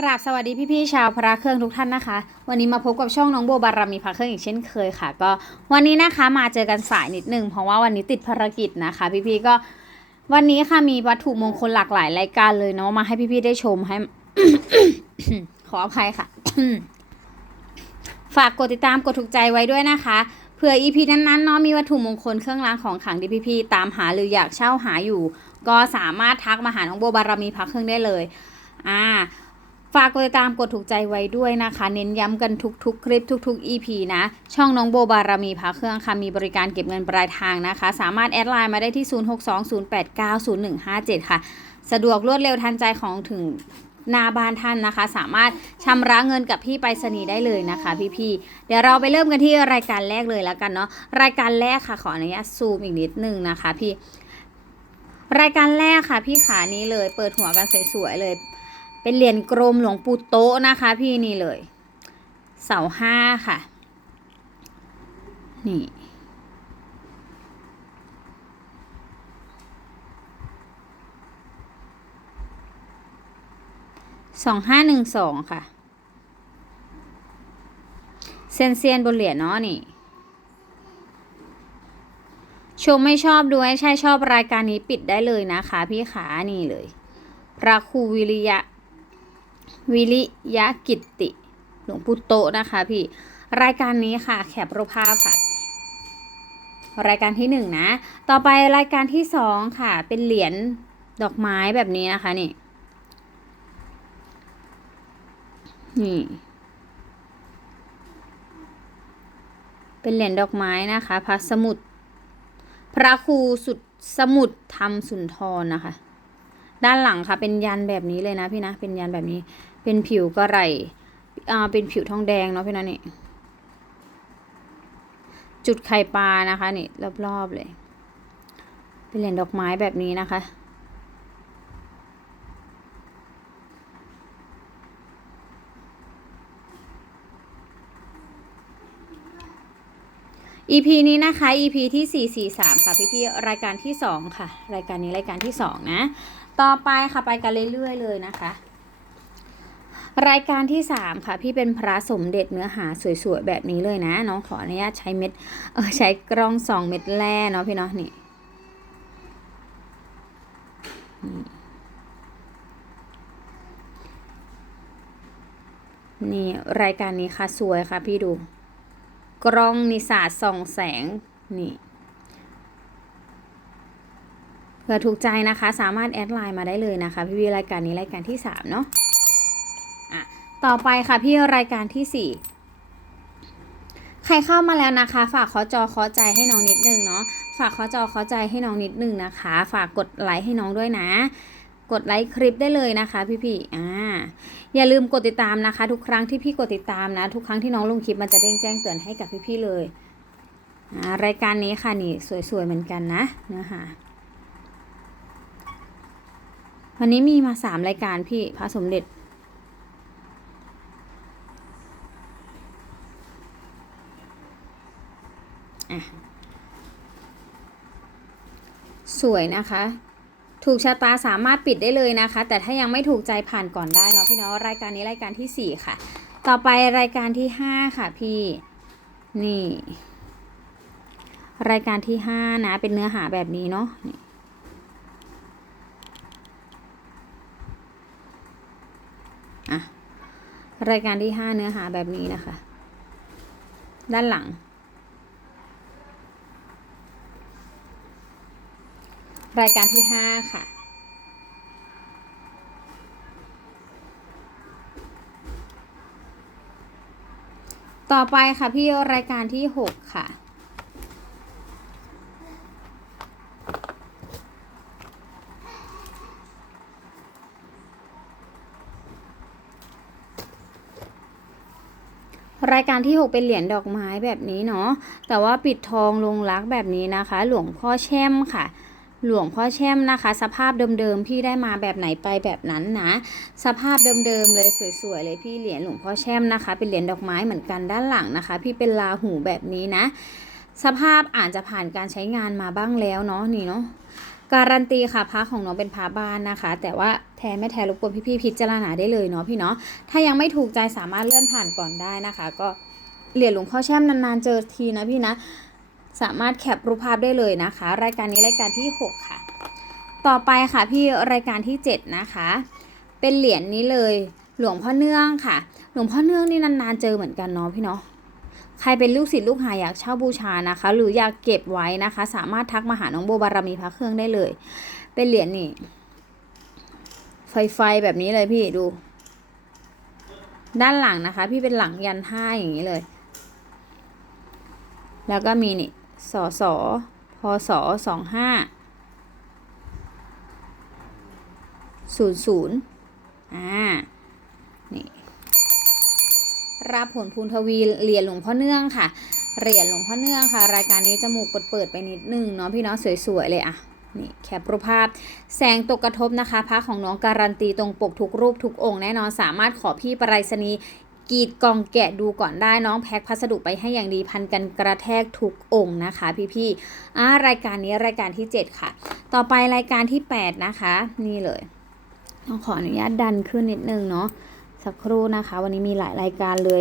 กราบสวัสดีพี่ๆชาวพระเครื่องทุกท่านนะคะ วันนี้มาพบกับช่องน้องโบบารมีพระเครื่องอีกเช่นเคยค่ะ ก็วันนี้นะคะมาเจอกันสายนิดนึงเพราะว่าวันนี้ติดภารกิจนะคะ พี่ๆก็วันนี้ค่ะมีวัตถุมงคลหลากหลายรายการเลยเนาะมาให้พี่ๆได้ชมให้ ขออภัยค่ะ ฝากกดติดตามกดถูกใจไว้ด้วยนะคะเผื่อ EP นั้นๆเนาะมีวัตถุมงคลเครื่องรางของขลังที่พี่ๆตามหาหรืออยากเช่าหาอยู่ ก็สามารถทักมาหาน้องโบบารมีพระเครื่องได้เลย อ่า ฝากกดติดตามกดถูกใจไว้ด้วยนะคะ เน้นย้ำกันทุกๆ คลิปทุก ๆ EP นะ ช่องน้องโบบารมีพระเครื่องค่ะ มีบริการเก็บเงินปลายทางนะคะ สามารถแอดไลน์มาได้ที่ 0620890157 ค่ะ สะดวกรวดเร็วทันใจของถึงหน้าบ้านท่านนะคะ สามารถชำระเงินกับพี่ไปรษณีย์ได้เลยนะคะพี่ๆเดี๋ยวเราไปเริ่มกันที่รายการแรกเลยแล้วกันเนาะรายการแรกค่ะขออนุญาตซูมอีกนิดนึงนะคะพี่รายการแรกค่ะพี่ขานี้เลยเปิดหัวกันสวยๆเลย เป็นเหรียญกรมหลวงปู่โตะนะคะ พี่นี่เลย เสาห้าค่ะ นี่สองห้าหนึ่งสองค่ะเซยนเซียนบนเหรียญเนาะนี่ชมไม่ชอบดูให้ใช่ชอบรายการนี้ปิดได้เลยนะคะ พี่ขานี่เลยพระครูวิริยะ วิริยะกิตติ หลวงปู่โตนะคะ พี่ รายการนี้ค่ะ แคปรูปภาพค่ะ รายการที่หนึ่งนะ ต่อไปรายการที่สองค่ะ เป็นเหรียญดอกไม้แบบนี้นะคะนี่ นี่ เป็นเหรียญดอกไม้นะคะพระสมุดพระครูสุดสมุดธรรมสุนทรนะคะ ด้านหลังค่ะเป็นยันแบบนี้เลยนะพี่นะ เป็นยันแบบนี้ เป็นผิวกระไรอ่าเป็นผิวทองแดงเนาะพี่นะนี่จุดไข่ปลานะคะนี่รอบๆเลย เป็นเหรียญดอกไม้แบบนี้นะคะ EP นี้นะคะ EP ที่ 443 ค่ะ พี่ๆรายการที่ 2 ค่ะ รายการนี้รายการที่ 2 นะ ต่อไปค่ะ ไปกันเรื่อยๆเลยนะคะ รายการที่ 3 ค่ะ พี่เป็นพระสมเด็จเนื้อหาสวยๆ แบบนี้เลยนะน้องขออนุญาตใช้เม็ดเออใช้กล้อง2เม็ดแร่เนาะพี่เนาะนี่นี่รายการนี้ค่ะสวยค่ะพี่ดู กล้องนิสาส่องแสงนี่เผื่อถูกใจนะคะ สามารถแอดไลน์มาได้เลยนะคะ พี่วีรายการนี้รายการที่สามเนาะ ต่อไปค่ะพี่รายการที่สี่ใครเข้ามาแล้วนะคะ ฝากขอจอขอใจให้น้องนิดนึงเนาะฝากขอจอขอใจให้น้องนิดนึงนะคะ ฝากกดไลค์ให้น้องด้วยนะ กดไลค์คลิปได้เลยนะคะพี่ๆอ่าอย่าลืมกดติดตามนะคะ ทุกครั้งที่พี่กดติดตามนะ ทุกครั้งที่น้องลงคลิปมันจะเด้งแจ้งเตือนให้กับพี่ๆเลยอ่ารายการนี้ค่ะนี่สวยๆเหมือนกันนะเนื้อหาวันนี้มีมาสามรายการพี่พระสมเด็จ อะสวยนะคะ ถูกชะตาสามารถปิดได้เลยนะคะ แต่ถ้ายังไม่ถูกใจผ่านก่อนได้เนาะพี่เนาะรายการนี้รายการที่สี่ค่ะ ต่อไปรายการที่ห้าค่ะพี่นี่ รายการที่ห้านะ เป็นเนื้อหาแบบนี้เนาะอะรายการที่ห้าเนื้อหาแบบนี้นะคะ ด้านหลัง รายการที่ห้าค่ะ ต่อไปค่ะพี่รายการที่หกค่ะ รายการที่ 6 เป็นเหรียญดอกไม้แบบนี้เนาะแต่ว่าปิดทองลงรักแบบนี้นะคะ หลวงพ่อแช่มค่ะ หลวงพ่อแช่มนะคะ สภาพเดิมๆพี่ได้มาแบบไหนไปแบบนั้นนะ สภาพเดิมๆเลยสวยๆเลยพี่เหรียญหลวงพ่อแช่มนะคะ เป็นเหรียญดอกไม้เหมือนกันด้านหลังนะคะ พี่เป็นลาหูแบบนี้นะ สภาพอาจจะผ่านการใช้งานมาบ้างแล้วเนาะนี่เนาะการันตีค่ะพระของน้องเป็นพระบ้านนะคะ แต่ว่าแท้ไม่แท้รบกวนพี่ๆพิจารณาได้เลยเนาะพี่เนาะถ้ายังไม่ถูกใจสามารถเลื่อนผ่านก่อนได้นะคะ ก็เหรียญหลวงพ่อแช่มนานๆเจอทีนะพี่นะ สามารถแคปรูปภาพได้เลยนะคะ รายการนี้รายการที่ 6 ค่ะ ต่อไปค่ะพี่รายการที่ 7 นะคะ เป็นเหรียญนี้เลยหลวงพ่อเนื่องค่ะ หลวงพ่อเนื่องนี่นานๆเจอเหมือนกันเนาะพี่เนาะใครเป็นลูกศิษย์ลูกหาอยากเช่าบูชานะคะ หรืออยากเก็บไว้นะคะ สามารถทักมาหาน้องโบบารมีพระเครื่องได้เลย เป็นเหรียญนี่ ไฟไฟแบบนี้เลยพี่ดู ด้านหลังนะคะ พี่เป็นหลังยันห้าอย่างนี้เลย แล้วก็มีนี่ สอสอพศสองห้าศูนย์ศูนย์อ่า นี่ รับผลพูนทวีเหรียญหลวงพ่อเนื่องค่ะ เหรียญหลวงพ่อเนื่องค่ะ รายการนี้จมูกเปิดๆไปนิดนึงเนาะพี่เนาะสวยๆเลยอะนี่แคปรูปภาพ แสงตกกระทบนะคะพระของน้องการันตีตรงปกทุกรูปทุกองค์แน่นอนสามารถขอพี่ปรายศนีย์ กรีดกล่องแกะดูก่อนได้น้องแพ็คพัสดุไปให้อย่างดีพันกันกระแทกทุกองค์นะคะ พี่ๆอ่ารายการนี้รายการที่ 7 ค่ะ ต่อไปรายการที่ 8 นะคะ นี่เลยต้องขออนุญาตดันขึ้นนิดนึงเนาะสักครู่นะคะ วันนี้มีหลายรายการเลย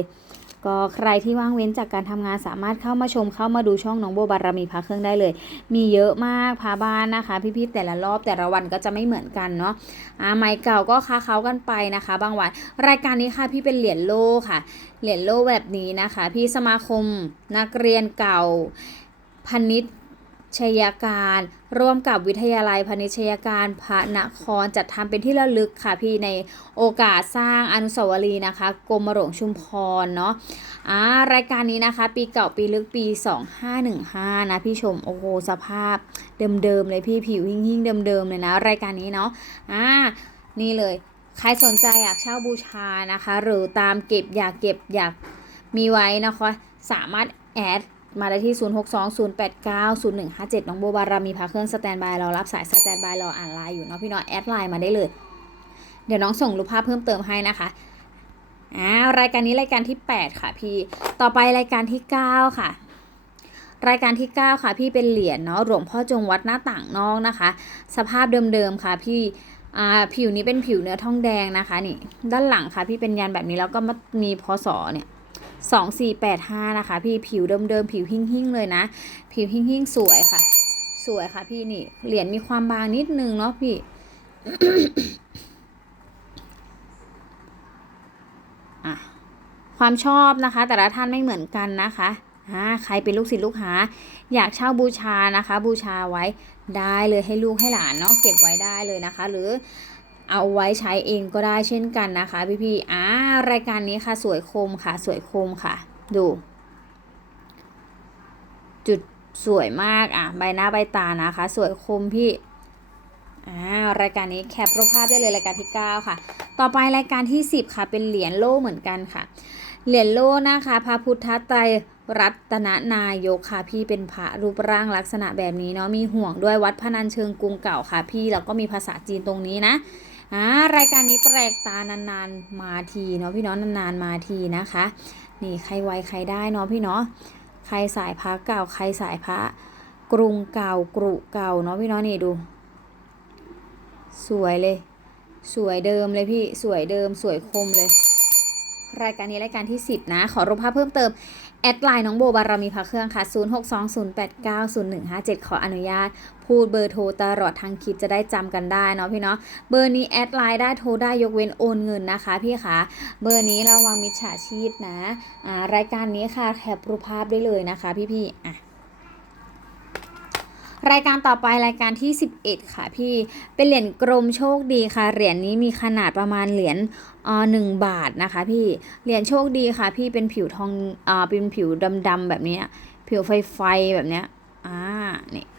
ก็ใครที่ว่างเว้นจากการทำงานสามารถเข้ามาชมเข้ามาดูช่องน้องโบบารมีพาเครื่องได้เลย มีเยอะมากพาบ้านนะคะ พี่ๆแต่ละรอบแต่ละวันก็จะไม่เหมือนกันเนาะอ่าไม้เก่าก็ค้าเขากันไปนะคะ บางวันรายการนี้ค่ะพี่เป็นเหรียญโล่ค่ะ เหรียญโล่แบบนี้นะคะ พี่สมาคมนักเรียนเก่าพนิช ชยาการ ร่วมกับวิทยาลัยพนิชยการพระนครจัดทำเป็นที่ระลึกค่ะพี่ในโอกาสสร้างอนุสาวรีย์นะคะกรมหลวงชุมพรเนาะอ่ารายการนี้นะคะ ปีเก่าปีลึกปี 2515 นะพี่ชมโอ้โหสภาพเดิมๆเลยพี่ผิวหิ่งๆเดิมๆเลยนะ รายการนี้เนาะอ่านี่เลย ใครสนใจอยากเช่าบูชานะคะ หรือตามเก็บอยากเก็บอยากมีไว้นะคะสามารถแอด มาได้ที่ 0620890157 น้องโบบารามีพาเครื่องสแตนบายรอรับสายสแตนบายรออ่านไลน์อยู่เนาะพี่เนาะแอดไลน์มาได้เลย เดี๋ยวน้องส่งรูปภาพเพิ่มเติมให้นะคะอ่ารายการนี้รายการที่ 8 ค่ะพี่ ต่อไปรายการที่ 9 ค่ะ รายการที่ 9 ค่ะ พี่เป็นเหรียญเนาะหลวงพ่อจงวัดหน้าต่างนอกนะคะ สภาพเดิมๆค่ะพี่อ่าผิวนี้เป็นผิวเนื้อทองแดงนะคะนี่ ด้านหลังค่ะ พี่เป็นยันแบบนี้แล้วก็มีพศเนี่ย สองสี่แปดห้านะคะ พี่ผิวเดิมๆผิวหิ่งๆเลยนะ ผิวหิ่งๆสวยค่ะ สวยค่ะพี่นี่เหรียญมีความบางนิดนึงเนาะพี่ความชอบนะคะ แต่ละท่านไม่เหมือนกันนะคะใครเป็นลูกศิษย์ลูกหา อยากเช่าบูชานะคะ บูชาไว้ได้เลยให้ลูกให้หลานเนาะเก็บไว้ได้เลยนะคะ หรือ เอาไว้ใช้เองก็ได้เช่นกันนะคะพี่ๆอ่ารายการนี้ค่ะสวยคมค่ะสวยคมค่ะ ดู จุดสวยมากอะใบหน้าใบตานะคะ สวยคมพี่อ่ารายการนี้แคปรูปภาพได้เลยรายการที่ 9 ค่ะ ต่อไปรายการที่ 10 ค่ะ เป็นเหรียญโล่เหมือนกันค่ะ เหรียญโล่นะคะพระพุทธไตรรัตนนายกค่ะพี่เป็นพระรูปร่างลักษณะแบบนี้เนาะมีห่วงด้วยวัดพนัญเชิงกรุงเก่าค่ะพี่แล้วก็มีภาษาจีนตรงนี้นะ อ่ารายการนี้แปลกตานานๆมาทีเนาะพี่เนาะนานๆมาทีนะคะ นี่ใครไวใครได้เนาะพี่เนาะใครสายพระเก่าใครสายพระกรุงเก่ากรุเก่าเนาะพี่เนาะนี่ดู สวยเลย สวยเดิมเลยพี่สวยเดิมสวยคมเลย รายการนี้รายการที่ 10 นะ ขอรูปภาพเพิ่มเติมแอดไลน์น้องโบบารมีพระเครื่องค่ะ 0620890157 ขออนุญาต พูดเบอร์โทรตลอดทางคลิปจะได้จำกันได้เนาะพี่เนาะเบอร์นี้แอดไลน์ได้โทรได้ยกเว้นโอนเงินนะคะพี่คะเบอร์นี้ระวังมิจฉาชีพนะอ่ารายการนี้ค่ะแคปรูปภาพได้เลยนะคะ พี่ๆอะรายการต่อไปรายการที่ 11 ค่ะพี่ เป็นเหรียญกรมโชคดีค่ะ เหรียญนี้มีขนาดประมาณเหรียญอ่อหนึ่งบาทนะคะพี่ เหรียญโชคดีค่ะ พี่เป็นผิวทองอ่าเป็นผิวดำๆแบบนี้ ผิวไฟไฟๆแบบเนี้ยอ่านี่นี่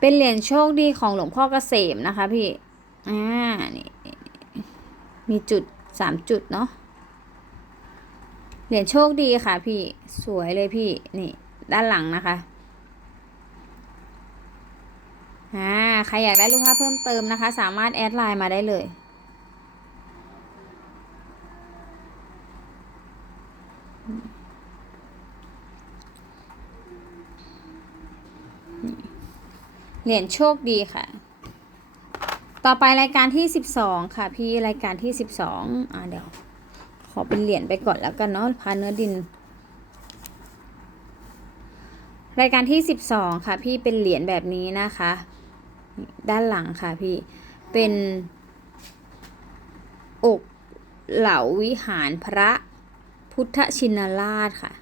เป็นเหรียญโชคดีของหลวงพ่อเกษมนะคะพี่ อ่า นี่ มีจุดสามจุดเนาะ เหรียญโชคดีค่ะพี่ สวยเลยพี่ นี่ ด้านหลังนะคะ อ่า ใครอยากได้รูปภาพเพิ่มเติมนะคะ สามารถแอดไลน์มาได้เลย เหรียญโชคดีค่ะ ต่อไปรายการที่สิบสองค่ะ พี่รายการที่สิบสองอ่าเดี๋ยว ขอเป็นเหรียญไปก่อนแล้วกันเนาะพาเนื้อดิน รายการที่สิบสองค่ะ พี่เป็นเหรียญแบบนี้นะคะ ด้านหลังค่ะพี่เป็นอกเหล่าวิหารพระพุทธชินราชค่ะ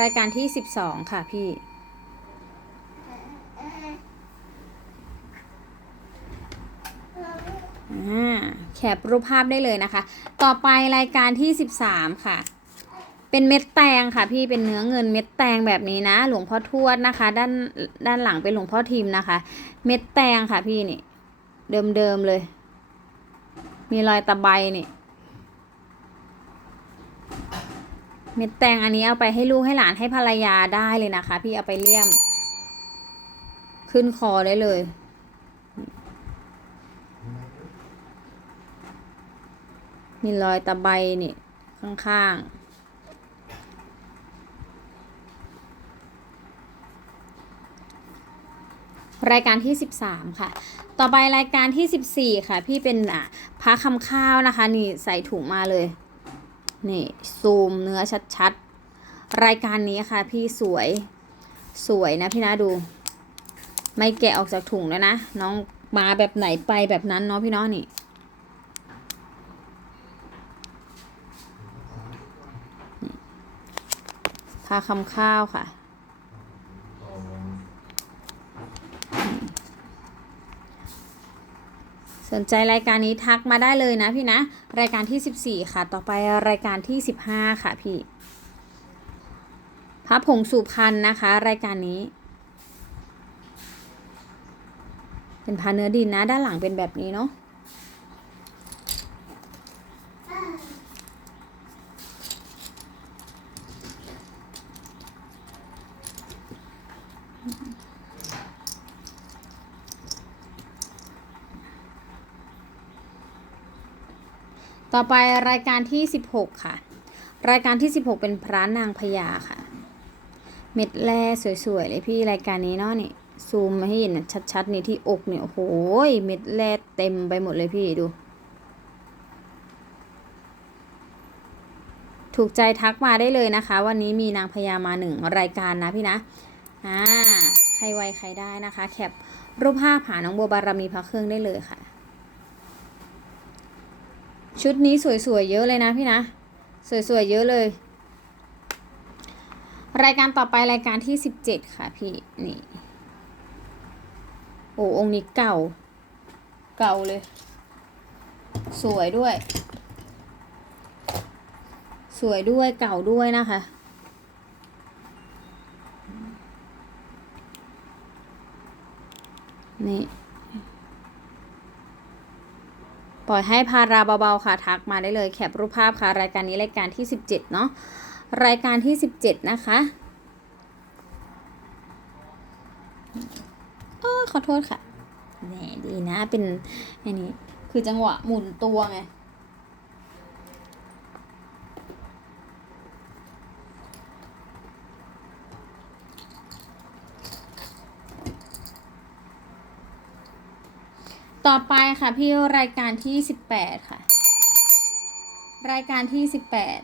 รายการที่สิบสองค่ะพี่ แคปรูปภาพได้เลยนะคะ ต่อไปรายการที่13ค่ะ เป็นเม็ดแตงค่ะพี่ เป็นเนื้อเงินเม็ดแตงแบบนี้นะ หลวงพ่อทวดนะคะ ด้านด้านหลังเป็นหลวงพ่อทิมนะคะ เม็ดแตงค่ะพี่นี่ เดิมๆเลย มีรอยตะไบนี่ เม็ดแตงอันนี้เอาไปให้ลูกให้หลานให้ภรรยาได้เลยนะคะ พี่เอาไปเลี่ยม ขึ้นคอได้เลย มีรอยตะไบนี่ ข้างๆรายการที่ 13 ค่ะ ต่อไปรายการที่ 14 ค่ะ พี่เป็นอะพระคำข้าวนะคะ นี่ใส่ถุงมาเลย นี่ซูมเนื้อชัดๆ รายการนี้ค่ะ พี่สวยสวยนะพี่นะดู ไม่แกะออกจากถุงแล้วนะ น้องมาแบบไหนไปแบบนั้นเนาะพี่น้องนี่พาคำข้าวค่ะ สนใจรายการนี้ทักมาได้เลยนะพี่นะ รายการที่ 14 ค่ะ ต่อไปรายการที่ 15 ค่ะพี่พระผงสุพรรณนะคะ รายการนี้ เป็นพาเนื้อดินนะ ด้านหลังเป็นแบบนี้เนาะ ต่อไปรายการที่ 16 ค่ะ รายการที่ 16 เป็นพระนางพญาค่ะ เม็ดแร่สวยๆเลยพี่รายการนี้เนาะนี่ซูมมาให้เห็นชัดๆนี่ที่อกเนี่ยโอ้โหเม็ดแร่เต็มไปหมดเลยพี่ดู ถูกใจทักมาได้เลยนะคะ วันนี้มีนางพญามาหนึ่งรายการนะพี่นะอ่าใครไวใครได้นะคะ แคปรูปภาพหาน้องบัวบารมีพระเครื่องได้เลยค่ะ ชุดนี้สวยๆเยอะเลยนะพี่นะ สวยๆเยอะเลย รายการต่อไปรายการที่สิบเจ็ดค่ะพี่ นี่ โอ้องค์นี้เก่า เก่าเลย สวยด้วย สวยด้วยเก่าด้วยนะคะนี่ ปล่อยให้พาราเบาๆค่ะทักมาได้เลยแคปรูปภาพค่ะ รายการนี้รายการที่ 17 เนาะรายการที่ 17 นะคะออขอโทษค่ะแหน่ดีนะเป็นอันนี้คือจังหวะหมุนตัวไง ต่อไปค่ะพี่รายการที่สิบแปดค่ะ รายการที่สิบแปด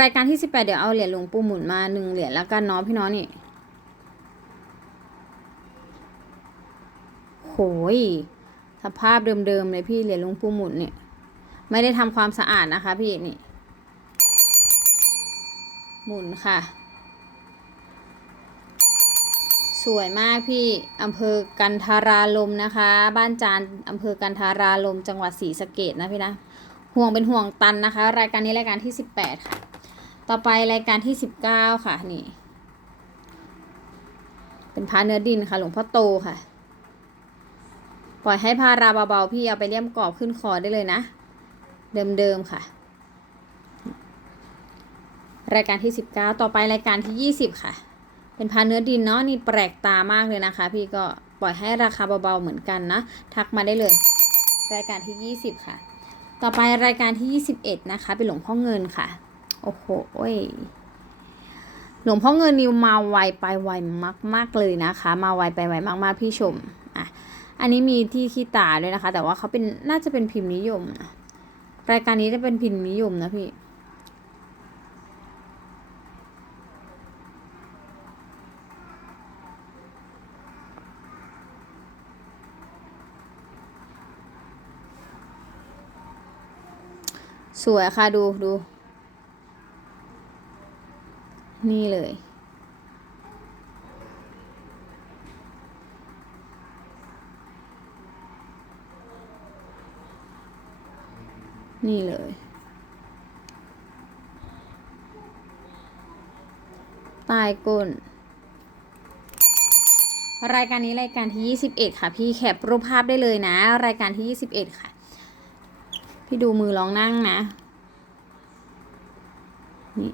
รายการที่สิบแปดเดี๋ยวเอาเหรียญหลวงปู่หมุนมาหนึ่งเหรียญแล้วกันเนาะพี่น้องนี่โหยสภาพเดิมๆเลยพี่เหรียญหลวงปู่หมุนเนี่ย ไม่ได้ทำความสะอาดนะคะ พี่นี่ หมุนค่ะ สวยมากพี่อำเภอกันทาราลมนะคะ บ้านจานอำเภอกันทาราลมจังหวัดศรีสะเกดนะพี่นะห่วงเป็นห่วงตันนะคะ รายการนี้รายการที่สิบแปดค่ะ ต่อไปรายการที่สิบเก้าค่ะนี่ เป็นพาเนื้อดินค่ะ หลวงพ่อโตค่ะ ปล่อยให้พาราเบาๆพี่เอาไปเลี่ยมกรอบขึ้นคอได้เลยนะ เดิมๆค่ะ รายการที่ 19 ต่อไปรายการที่ 20 ค่ะ เป็นพาเนื้อดินเนาะนี่แปลกตามากเลยนะคะ พี่ก็ปล่อยให้ราคาเบาๆเหมือนกันนะ ทักมาได้เลย รายการที่ 20 ค่ะ ต่อไปรายการที่ 21 นะคะ เป็นหลวงพ่อเงินค่ะ โอ้โหหลวงพ่อเงินนิวมาไวไปไวมากๆเลยนะคะ มาไวไปไวมากๆพี่ชมอะอันนี้มีที่ขี้ตาด้วยนะคะ แต่ว่าเขาเป็นน่าจะเป็นพิมพ์นิยมนะรายการนี้จะเป็นพิมพ์นิยมนะพี่ สวยค่ะดูดู นี่เลย นี่เลยใต้ก้นรายการนี้รายการที่ 21 ค่ะ พี่แคปรูปภาพได้เลยนะ รายการที่ 21 ค่ะ พี่ดูมือลองนั่งนะ นี่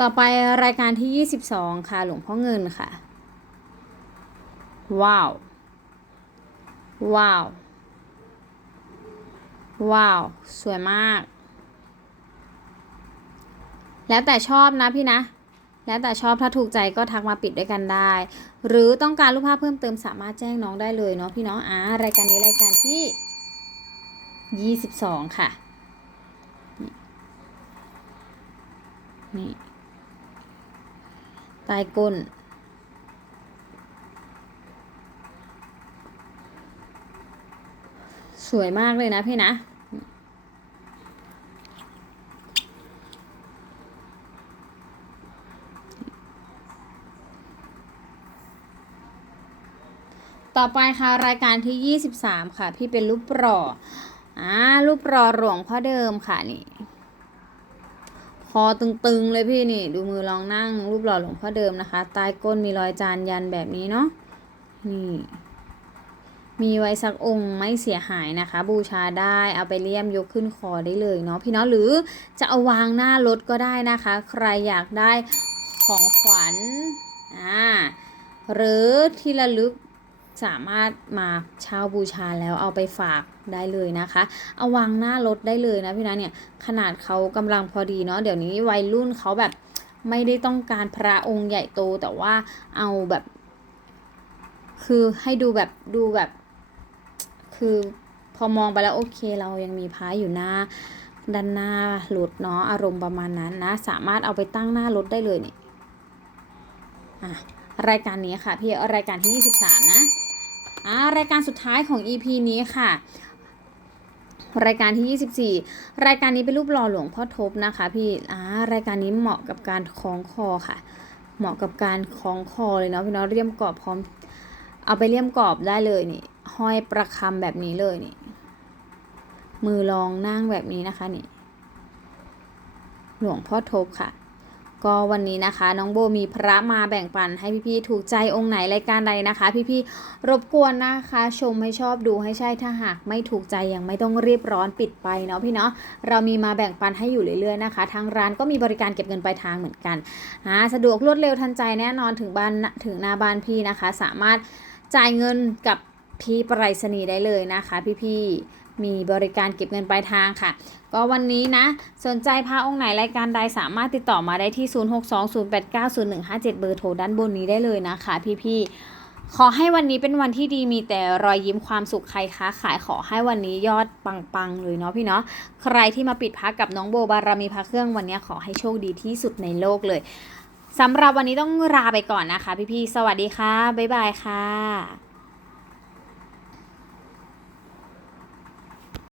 ต่อไปรายการที่ 22 ค่ะ หลวงพ่อเงินค่ะ ว้าว ว้าว ว้าว สวยมาก แล้วแต่ชอบนะพี่นะ แล้วแต่ชอบถ้าถูกใจก็ทักมาปิดด้วยกันได้ หรือต้องการรูปภาพเพิ่มเติมสามารถแจ้งน้องได้เลยเนาะพี่เนาะอ่ารายการนี้รายการที่ 22 ค่ะ นี่ใต้ก้นสวยมากเลยนะพี่นะ ต่อไปค่ะรายการที่ 23 ค่ะ พี่เป็นรูปหล่ออ่ารูปหล่อหลวงพ่อเดิมค่ะนี่คอตึงๆเลยพี่นี่ ดูมือลองนั่ง รูปหล่อหลวงพ่อเดิมนะคะใต้ก้นมีรอยจานยันแบบนี้เนาะนี่มีไว้สักองค์ไม่เสียหายนะคะ บูชาได้เอาไปเลี่ยมยกขึ้นคอได้เลยเนาะพี่เนาะหรือจะเอาวางหน้ารถก็ได้นะคะ ใครอยากได้ของขวัญอ่าหรือที่ระลึก สามารถมาเช่าบูชาแล้วเอาไปฝากได้เลยนะคะ เอาวางหน้ารถได้เลยนะพี่นะเนี่ยขนาดเขากำลังพอดีเนาะเดี๋ยวนี้วัยรุ่นเขาแบบไม่ได้ต้องการพระองค์ใหญ่โตแต่ว่าเอาแบบ คือให้ดูแบบดูแบบ คือพอมองไปแล้วโอเคเรายังมีพระอยู่หน้าด้านหน้ารถเนาะอารมณ์ประมาณนั้นนะ สามารถเอาไปตั้งหน้ารถได้เลยนี่อะรายการนี้ค่ะพี่รายการที่ 23 นะ อ่ารายการสุดท้ายของ EP นี้ค่ะ รายการที่ 24 รายการนี้เป็นรูปหล่อหลวงพ่อทบนะคะ พี่อ่ารายการนี้เหมาะกับการคล้องคอค่ะ เหมาะกับการคล้องคอเลยเนาะพี่เนาะเรียมกรอบพร้อม เอาไปเลี่ยมกรอบได้เลยนี่ ห้อยประคำแบบนี้เลยนี่ มือรองนั่งแบบนี้นะคะนี่ หลวงพ่อทบค่ะ ก็วันนี้นะคะ น้องโบมีพระมาแบ่งปันให้พี่ๆถูกใจองค์ไหนรายการใดนะคะ พี่ๆรบกวนนะคะ ชมให้ชอบดูให้ใช่ถ้าหากไม่ถูกใจยังไม่ต้องรีบร้อนปิดไปเนาะพี่เนาะเรามีมาแบ่งปันให้อยู่เรื่อยๆนะคะ ทางร้านก็มีบริการเก็บเงินปลายทางเหมือนกันอ่าสะดวกรวดเร็วทันใจแน่นอนถึงบ้านถึงหน้าบ้านพี่นะคะ สามารถจ่ายเงินกับพี่ไปรษณีย์ได้เลยนะคะ พี่ๆ มีบริการเก็บเงินปลายทางค่ะ ก็วันนี้นะ สนใจพระองค์ไหนรายการใดสามารถติดต่อมาได้ที่ 0620890157 เบอร์โทรด้านบนนี้ได้เลยนะคะ พี่ๆ ขอให้วันนี้เป็นวันที่ดีมีแต่รอยยิ้มความสุขใครค้าขายขอให้วันนี้ยอดปังๆเลยเนาะพี่เนาะใครที่มาปิดพักกับน้องโบบารมีพระเครื่องวันนี้ขอให้โชคดีที่สุดในโลกเลยสำหรับวันนี้ต้องลาไปก่อนนะคะ พี่ๆ สวัสดีค่ะ บ๊ายบายค่ะ